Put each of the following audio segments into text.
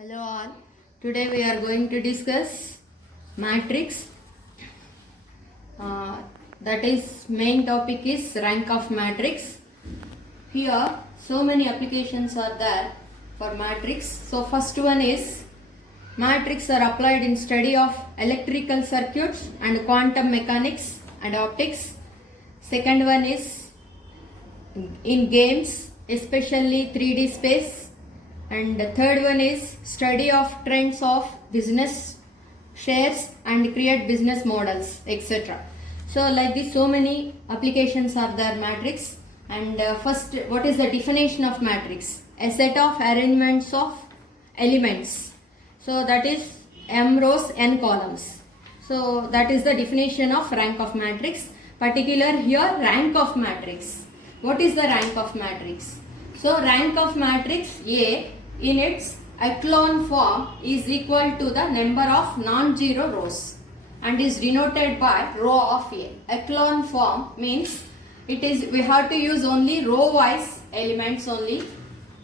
Hello all. Today we are going to discuss matrix. That is main topic is rank of matrix. Here so many applications are there for matrix. So first one is matrix are applied in study of electrical circuits and quantum mechanics and optics. Second one is in games, especially 3D space. And the third one is study of trends of business shares and create business models, etc. So like this, so many applications are there matrix. And first, what is the definition of matrix? A set of arrangements of elements. So that is m rows n columns. So that is the definition of rank of matrix. Particular here, rank of matrix. What is the rank of matrix? So rank of matrix A in its echelon form is equal to the number of non-zero rows and is denoted by row of A. Echelon form means we have to use only row wise elements only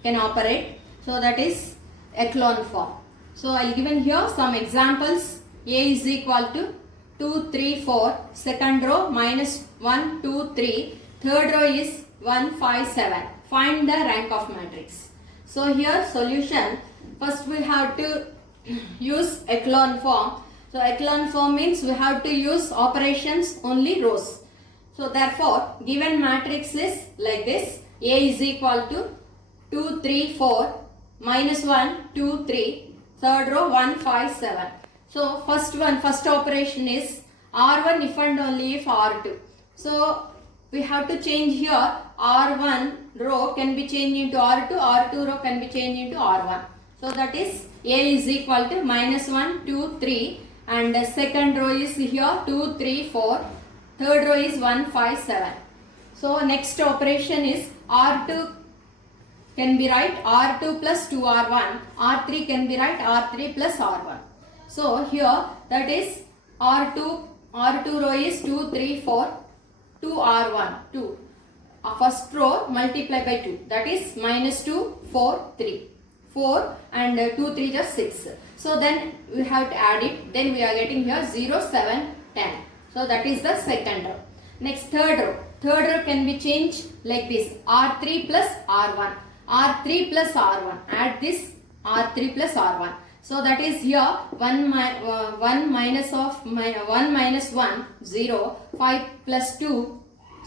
can operate. So that is echelon form. So I will given here some examples. A is equal to 2, 3, 4. Second row minus 1, 2, 3. Third row is 1, 5, 7. Find the rank of matrix. So here solution, first we have to use echelon form. So echelon form means we have to use operations only rows. So therefore given matrix is like this. A is equal to 2, 3, 4 minus 1, 2, 3. Third row 1, 5, 7. So first operation is R1 if and only if R2. So we have to change here. R1 row can be changed into R2, R2 row can be changed into R1. So that is A is equal to minus 1, 2, 3 and the second row is here 2, 3, 4. Third row is 1, 5, 7. So next operation is R2 can be write R2 plus 2R1, R3 can be write R3 plus R1. So here that is R2 row is 2, 3, 4, 2R1, 2. First row multiply by 2, that is minus 2, 4, 3. 4 and 2, 3 are 6. So then we have to add it. Then we are getting here 0, 7, 10. So that is the second row. Next third row. Third row can be changed like this. R3 plus R1. R3 plus R1. Add this R3 plus R1. So that is here 1 minus 1, 0. 5 plus 2,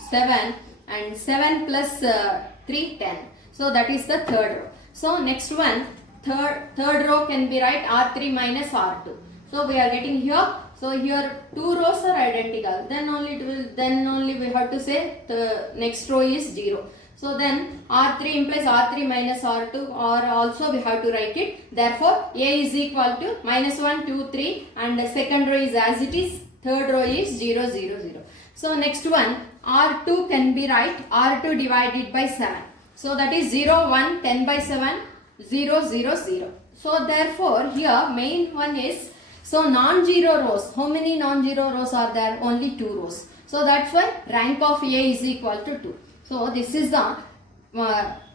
7. And 7 plus 3, 10. So that is the third row. So next one, third row can be right R3 minus R2. So we are getting here. So here two rows are identical. Then only we have to say the next row is 0. So then R3 implies R3 minus R2, or also we have to write it. Therefore A is equal to minus 1, 2, 3 and the second row is as it is. Third row is 0, 0, 0. So next one, R2 can be right R2 divided by 7. So that is 0, 1, 10 by 7, 0, 0, 0. So therefore here main one is, so non-zero rows. How many non-zero rows are there? Only 2 rows. So that's why rank of A is equal to 2. So this is the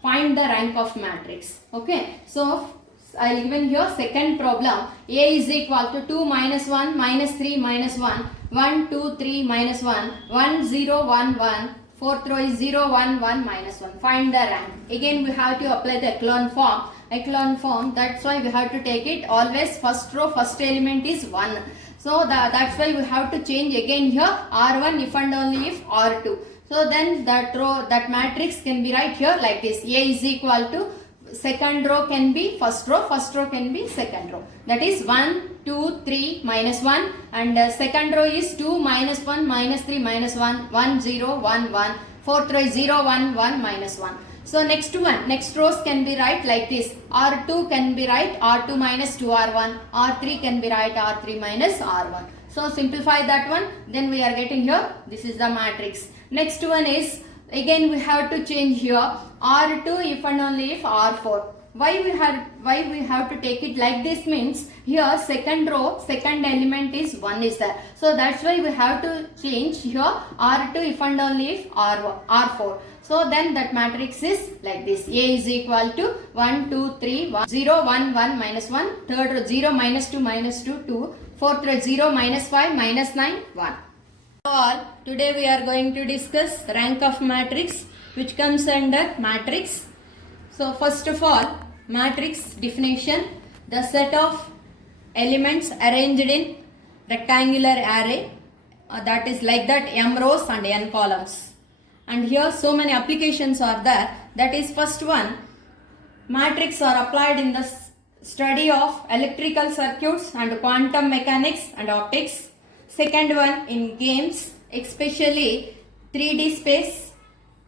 find the rank of matrix. Okay. So I will given here second problem. A is equal to 2 minus 1 minus 3 minus 1. 1, 2, 3 minus 1, 1, 0, 1, 1, fourth row is 0, 1, 1, minus 1. Find the rank. Again we have to apply the echelon form. Echelon form, that's why we have to take it always first row, first element is 1. So that's why we have to change again here R1 if and only if R2. So then that row, that matrix can be right here like this. A is equal to second row can be first row can be second row. That is 1, 2, 3 minus 1 and second row is 2 minus 1 minus 3 minus 1, 1, 0, 1, 1. Fourth row is 0, 1, 1 minus 1. So next rows can be right like this. R2 can be right R2 minus 2R1. R3 can be right R3 minus R1. So simplify that one. Then we are getting here. This is the matrix. Next one is, again we have to change here R2 if and only if R4. why we have to take it like this means here second row second element is 1 is there. So that's why we have to change here R2 if and only if R4. So then that matrix is like this. A is equal to 1, 2, 3, 1, 0, 1, 1, minus 1. Third row 0, minus 2, 2. Fourth row 0, minus 5, minus 9, 1. All, today we are going to discuss rank of matrix which comes under matrix. So first of all, matrix definition, the set of elements arranged in rectangular array that is like that m rows and n columns. And here so many applications are there. That is first one, matrix are applied in the study of electrical circuits and quantum mechanics and optics. Second one in games, especially 3D space.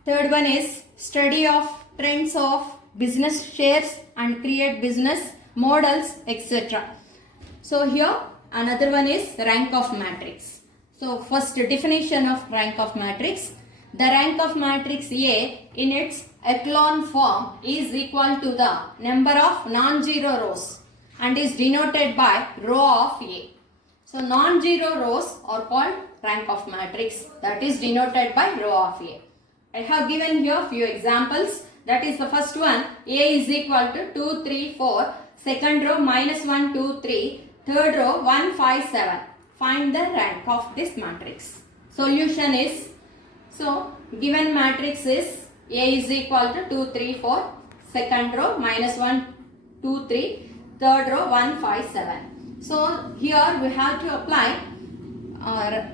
Third one is study of trends of business shares and create business models, etc. So here another one is rank of matrix. So first definition of rank of matrix. The rank of matrix A in its echelon form is equal to the number of non-zero rows and is denoted by row of A. So non-zero rows are called rank of matrix, that is denoted by row of A. I have given here few examples. That is the first one, A is equal to 2, 3, 4. Second row minus 1, 2, 3. Third row 1, 5, 7. Find the rank of this matrix. Solution is, so given matrix is A is equal to 2, 3, 4. Second row minus 1, 2, 3. Third row 1, 5, 7. So here we have to apply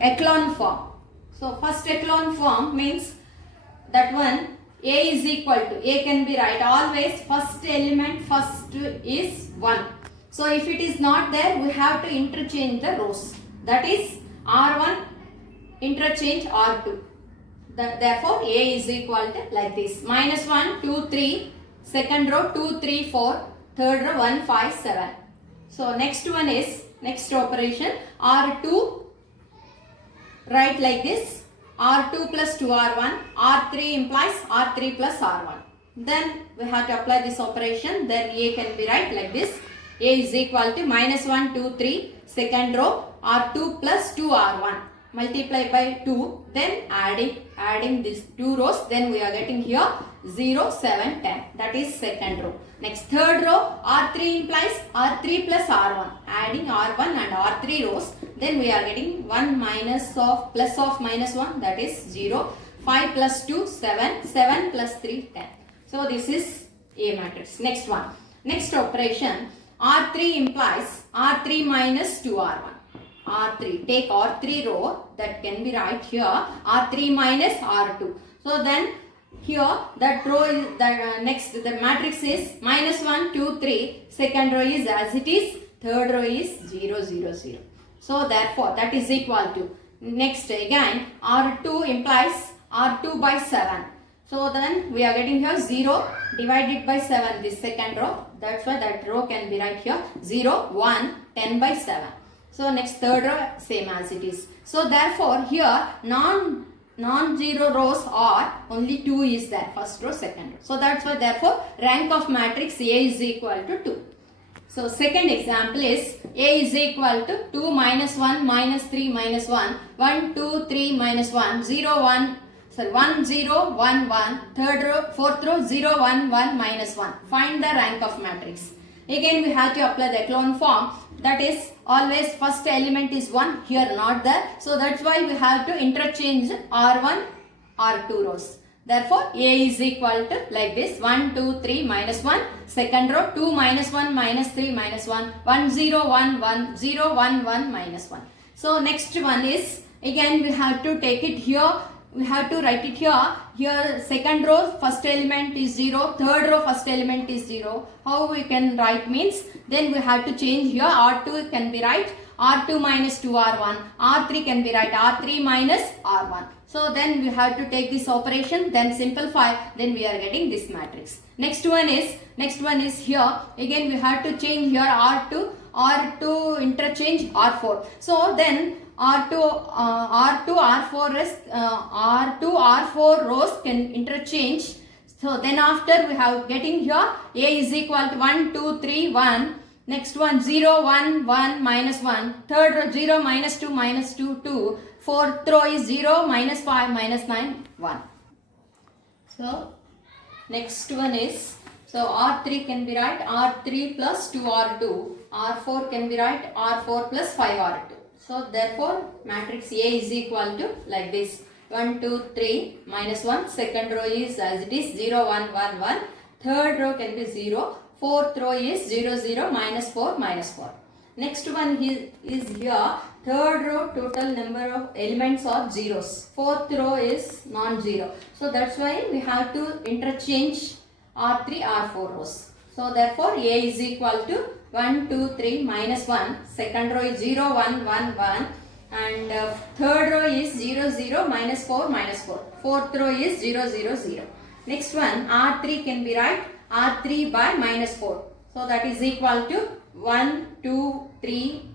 echelon form. So first echelon form means that one A is equal to, A can be right always first element first is 1. So if it is not there, we have to interchange the rows. That is R1 interchange R2. Therefore A is equal to like this, minus 1, 2, 3, second row 2, 3, 4, third row 1, 5, 7. So next one is, next operation R2, write like this, R2 plus 2R1, R3 implies R3 plus R1. Then we have to apply this operation, then A can be right like this, A is equal to minus 1, 2, 3, second row R2 plus 2R1, multiply by 2, then adding these two rows, then we are getting here 0, 7, 10, that is second row. Next third row R3 implies R3 plus R1, adding R1 and R3 rows, then we are getting 1 minus of plus of minus 1, that is 0, 5 plus 2, 7, 7 plus 3, 10. So this is A matrix. Next one, next operation, R3 implies R3 minus 2R1. R3, take R3 row, that can be right here, R3 minus R2. So then here that row is, next the matrix is minus 1, 2, 3, second row is as it is, third row is 0, 0, 0. So therefore that is equal to, next again R2 implies R2 by 7. So then we are getting here 0 divided by 7, this second row, that's why that row can be right here, 0, 1, 10 by 7. So next third row same as it is. So therefore here non-zero rows are only 2 is there, first row, second row. So that's why therefore rank of matrix A is equal to 2. So second example is A is equal to 2 minus 1 minus 3 minus 1, 1, 2, 3 minus 1, 0, 1, sorry 1, 0, 1, 1, third row, fourth row 0, 1, 1 minus 1. Find the rank of matrix. Again we have to apply the echelon form, that is always first element is 1, here not there. So that's why we have to interchange R1, R2 rows. Therefore A is equal to like this, 1, 2, 3 minus 1, second row 2 minus 1 minus 3 minus 1, 1, 0, 1, 1, 0, 1, 1 minus 1. So next one is, again we have to take it here, we have to write it here. Here second row first element is 0, third row first element is 0. How we can write means, then we have to change here, R2 can be right, R2 minus 2R1, R3 can be right, R3 minus R1. So then we have to take this operation, then simplify, then we are getting this matrix. Next one is here, again we have to change here R2 interchange R4. So then R2 R4 rows can interchange So then after we have getting here A is equal to 1, 2, 3, 1. Next one 0, 1, 1, minus 1. Third row 0, minus 2, minus 2, 2. Fourth row is 0, minus 5, minus 9, 1. So next one is, so R3 can be write R3 plus 2R2. R4 can be write R4 plus 5R2. So therefore matrix A is equal to like this. 1, 2, 3, minus 1. Second row is as it is 0, 1, 1, 1. Third row can be 0. Fourth row is 0, 0, minus 4, minus 4. Next one is here. Third row total number of elements are zeros. Fourth row is non-zero. So that's why we have to interchange R3, R4 rows. So therefore A is equal to 1, 2, 3, minus 1. Second row is 0, 1, 1, 1. And third row is 0, 0, minus 4, minus 4. Fourth row is 0, 0, 0. Next one R3 can be write R3 by minus 4. So that is equal to 1, 2, 3,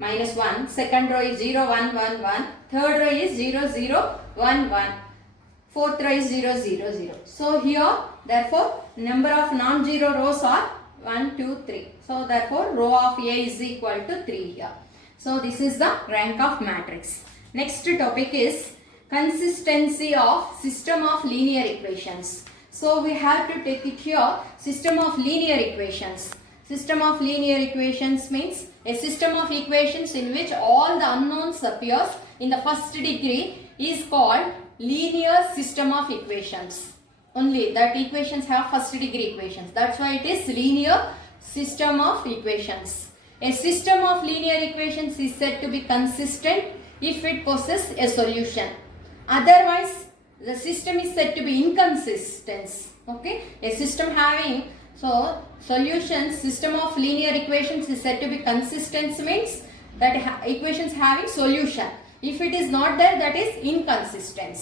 minus 1. Second row is 0, 1, 1, 1. Third row is 0, 0, 1, 1. Fourth row is 0, 0, 0. So here therefore number of non-zero rows are 1, 2, 3. So therefore row of A is equal to 3 here. So this is the rank of matrix. Next topic is consistency of system of linear equations. So we have to take it here, system of linear equations. System of linear equations means a system of equations in which all the unknowns appears in the first degree is called linear system of equations. Only that equations have first degree equations. That's why it is linear system of equations. A system of linear equations is said to be consistent if it possesses a solution. Otherwise, the system is said to be inconsistent. Okay, a system having solutions, system of linear equations is said to be consistent means that equations having solution. If it is not there, that is inconsistent.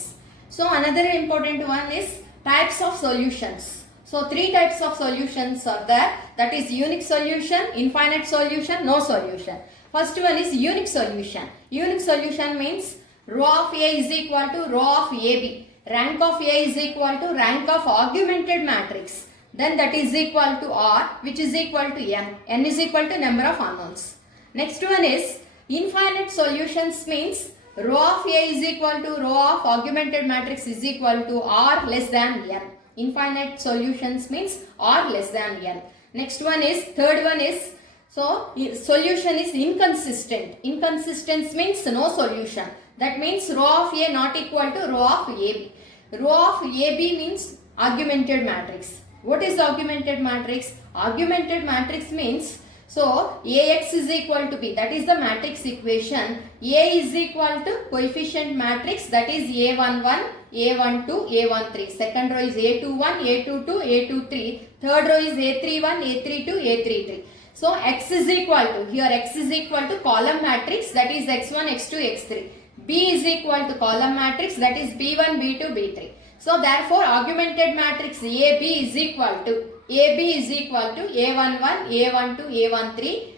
So another important one is types of solutions. So three types of solutions are there, that is unique solution, infinite solution, no solution. First one is unique solution. Unique solution means row of A is equal to row of AB. Rank of A is equal to rank of augmented matrix. Then that is equal to R, which is equal to N. N is equal to number of unknowns. Next one is infinite solutions means row of A is equal to row of augmented matrix is equal to R less than N. Infinite solutions means R less than N. Next one is, third one is, solution is inconsistent. Inconsistent means no solution. That means row of A not equal to row of AB. Row of AB means augmented matrix. What is augmented matrix? Augmented matrix means, so AX is equal to B, that is the matrix equation. A is equal to coefficient matrix, that is A11, A12, A13. Second row is A21, A22, A23. Third row is A31, A32, A33. So X is equal to, here X is equal to column matrix, that is X1, X2, X3. B is equal to column matrix, that is B1, B2, B3. So therefore augmented matrix AB is equal to A11, A12, A13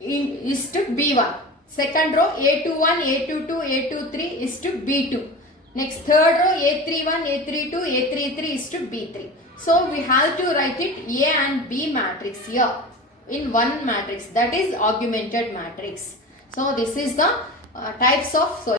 is to B1. Second row A21, A22, A23 is to B2. Next third row A31, A32, A33 is to B3. So we have to write it A and B matrix here in one matrix, that is augmented matrix. So this is the types of, so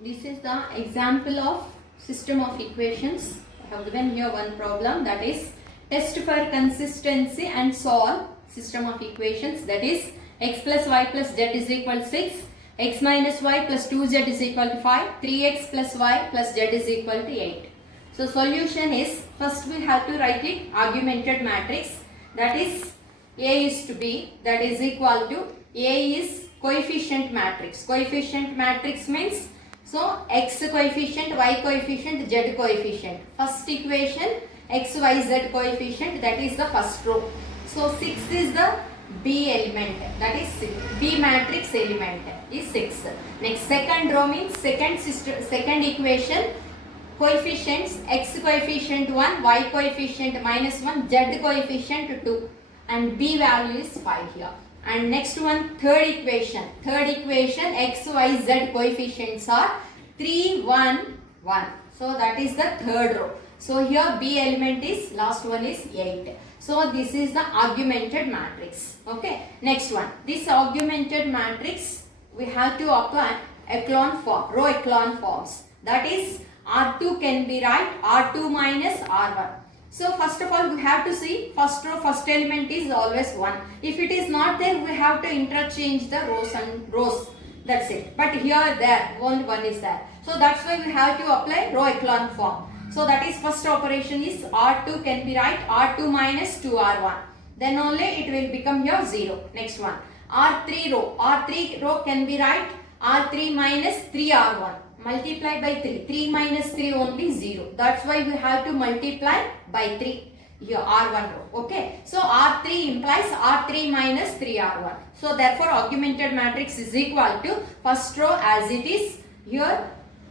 this is the example of system of equations. I have given here one problem, that is test for consistency and solve system of equations, that is x plus y plus z is equal to 6, x minus y plus 2z is equal to 5, 3x plus y plus z is equal to 8. So solution is, first we have to write it augmented matrix, that is A is to B, that is equal to, A is coefficient matrix. Coefficient matrix means, so x coefficient, y coefficient, z coefficient. First equation x, y, z coefficient, that is the first row. So 6 is the B element, that is B matrix element is 6. Next second row means second equation, coefficients x coefficient 1, y coefficient minus 1, z coefficient 2 and B value is 5 here. And next one third equation x, y, z coefficients are 3, 1, 1. So that is the third row. So here B element is, last one is 8. So this is the augmented matrix. Okay. Next one. This augmented matrix we have to apply echelon form, row echelon forms. That is R2 can be right R2 minus R1. So first of all we have to see first row, first element is always 1. If it is not there, we have to interchange the rows and rows. That's it. But here there only 1 is there. So that's why we have to apply row echelon form. So that is first operation is R2 can be right R2 minus 2R1. Then only it will become here 0. Next one. R3 row can be right R3 minus 3R1. Multiply by 3. 3 minus 3 only 0. That's why we have to multiply by 3. Here R1 row. Okay. So R3 implies R3 minus 3R1. So therefore augmented matrix is equal to first row as it is. Here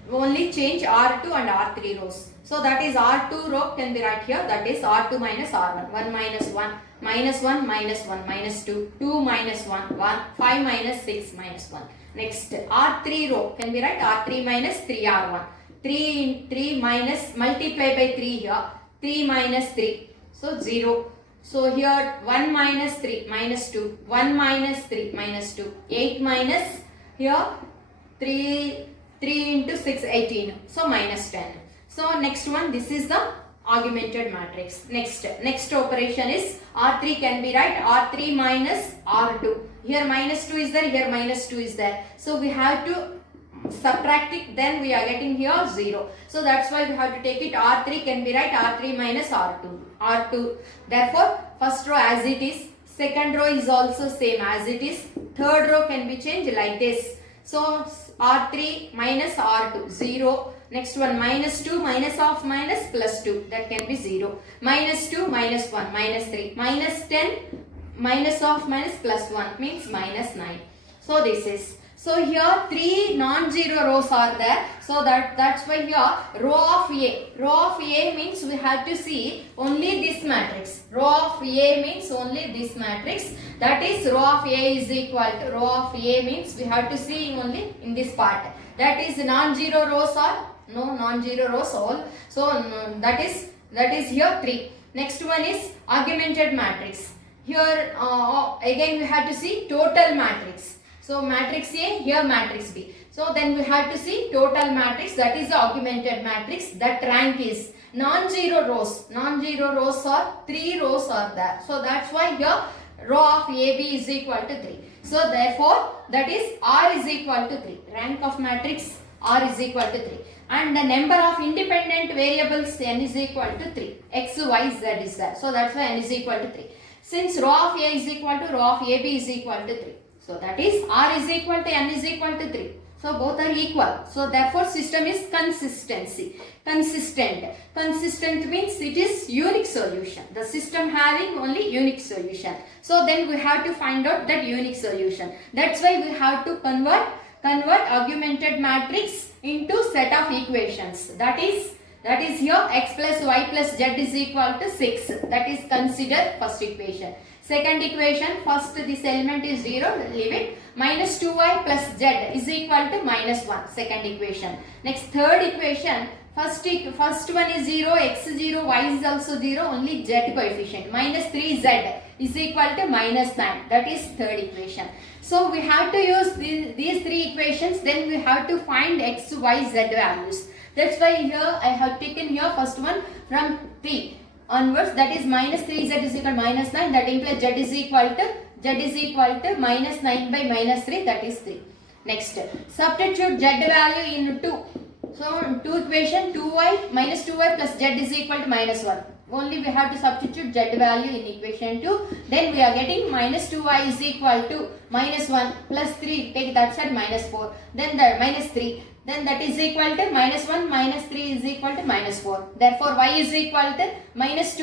only change R2 and R3 rows. So that is R2 row can be right here. That is R2 minus R1. 1 minus 1. Minus 1 minus 1 minus 2. 2 minus 1. 1. 5 minus 6 minus 1. Next R3 row can be right R3 minus 3R1. 3 minus multiply by 3 here. 3 minus 3. So 0. So here 1 minus 3 minus 2. 1 minus 3 minus 2. 8 minus here 3 into 6 18. So minus 10. So next one, this is the augmented matrix. Next operation is R3 can be right R3 minus R2. Here minus 2 is there, here minus 2 is there. So we have to subtract it, then we are getting here 0. So that's why we have to take it R3 can be right R3 minus R2. Therefore first row as it is, second row is also same as it is, third row can be changed like this. So R3 minus R2 0. Next one minus 2 minus of minus plus 2, that can be 0. Minus 2 minus 1 minus 3 minus 10 minus of minus plus 1 means minus 9. So this is. So here 3 non-zero rows are there. So that's why here row of A. Row of A means we have to see only this matrix. Row of A means only this matrix. That is row of A is equal to row of A means we have to see only in this part. That is non-zero rows or no non-zero rows all. So that is here 3. Next one is augmented matrix. Here again we have to see total matrix. So matrix A, here matrix B. So then we have to see total matrix, that is the augmented matrix. That rank is non-zero rows. Non-zero rows are 3 rows are there. So that's why here row of AB is equal to 3. So therefore that is R is equal to 3. Rank of matrix R is equal to 3. And the number of independent variables n is equal to 3. X, Y, Z is there. So that's why n is equal to 3. Since row of A is equal to row of AB is equal to 3. So that is R is equal to n is equal to 3. So both are equal. So therefore system is consistent. Consistent means it is unique solution. The system having only unique solution. So then we have to find out that unique solution. That's why we have to convert augmented matrix into set of equations. That is here x plus y plus z is equal to 6. That is considered first equation. Second equation, first this element is 0, leave it. Minus 2y plus z is equal to minus 1. Second equation. Next third equation, first one is 0, x 0, y is also 0, only z coefficient. Minus 3z is equal to minus 9. That is third equation. So we have to use these 3 equations, then we have to find x, y, z values. That's why here I have taken here first one from 3 onwards, that is minus 3z is equal to minus 9, that implies z is equal to minus 9 by minus 3, that is 3. Next, substitute z value in 2. So 2 equation, 2y minus 2y plus z is equal to minus 1. Only we have to substitute z value in equation 2. Then we are getting minus 2y is equal to minus 1 plus 3, take that side minus 4. Then the minus 3. Then that is equal to minus 1 minus 3 is equal to minus 4. Therefore y is equal to minus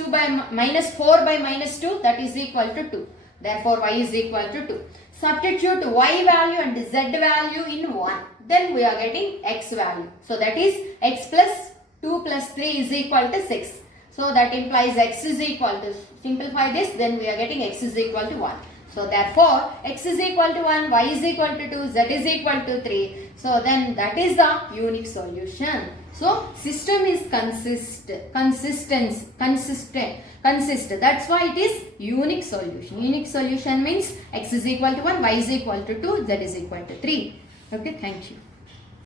4 by minus 2, that is equal to 2. Therefore y is equal to 2. Substitute y value and z value in 1. Then we are getting x value. So that is x plus 2 plus 3 is equal to 6. So that implies x is equal to, simplify this, then we are getting x is equal to 1. So therefore, x is equal to 1, y is equal to 2, z is equal to 3. So then that is the unique solution. So system is consistent. That's why it is unique solution. Unique solution means x is equal to 1, y is equal to 2, z is equal to 3. Okay, thank you.